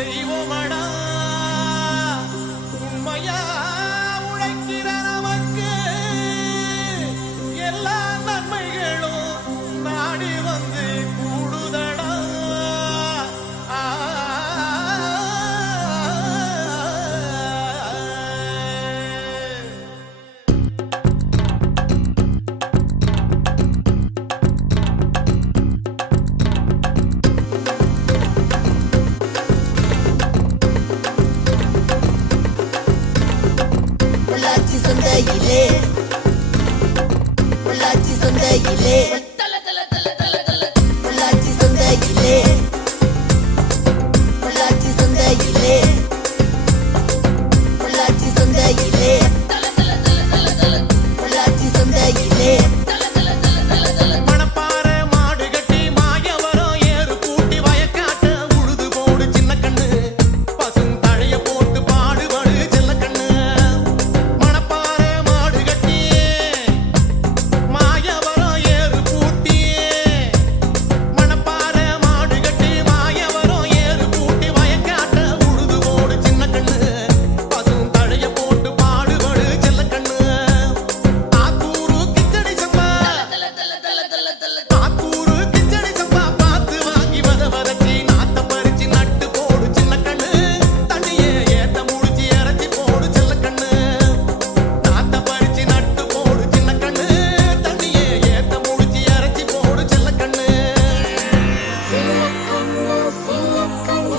செய்வோமடா உண்மையா உழைக்கிற நமக்கு எல்லா நன்மைகளும் நாடி வந்து கூடுதடா. சந்தையிலே பொள்ளாச்சி சந்தையிலே பொள்ளாச்சி சந்தையிலே பொள்ளாச்சி சந்தையிலே பொள்ளாச்சி சந்தையிலே பொள்ளாச்சி சந்தையிலே மணப்பாறை மாடு கட்டி மாயவரம் ஏறு கூட்டி வயக்காட்ட உழுது போடு சின்ன கண்ணு பசும் தழைய போட்டு பாடுபடு செல்ல கண்ணு. மணப்பாறை மாடு கட்டி மாயவரம் ஏறு கூட்டி மணப்பாறை மாடு கட்டி மாயவரம் ஏறு கூட்டி வயக்காட்ட உழுது போடு சின்ன கண்ணு பசும் தழைய போட்டு பாடுபடு செல்ல கண்ணு. ஆத்தூரு கிச்சடி சம்பா ஆத்தூரு கிச்சடி சம்பா பார்த்து வாங்கி வதவதச்சி நாத்த பறிச்சு நட்டு போடு சின்ன கண்ணு தண்ணியே ஏத்த முடிச்சு இறச்சி போடு செல்ல கண்ணு. நாத்த பறிச்சு நட்டு போடு சின்ன கண்ணு தண்ணியே ஏத்த முடிச்சு இறச்சி போடு செல்ல கண்ணு. சில கண்ணு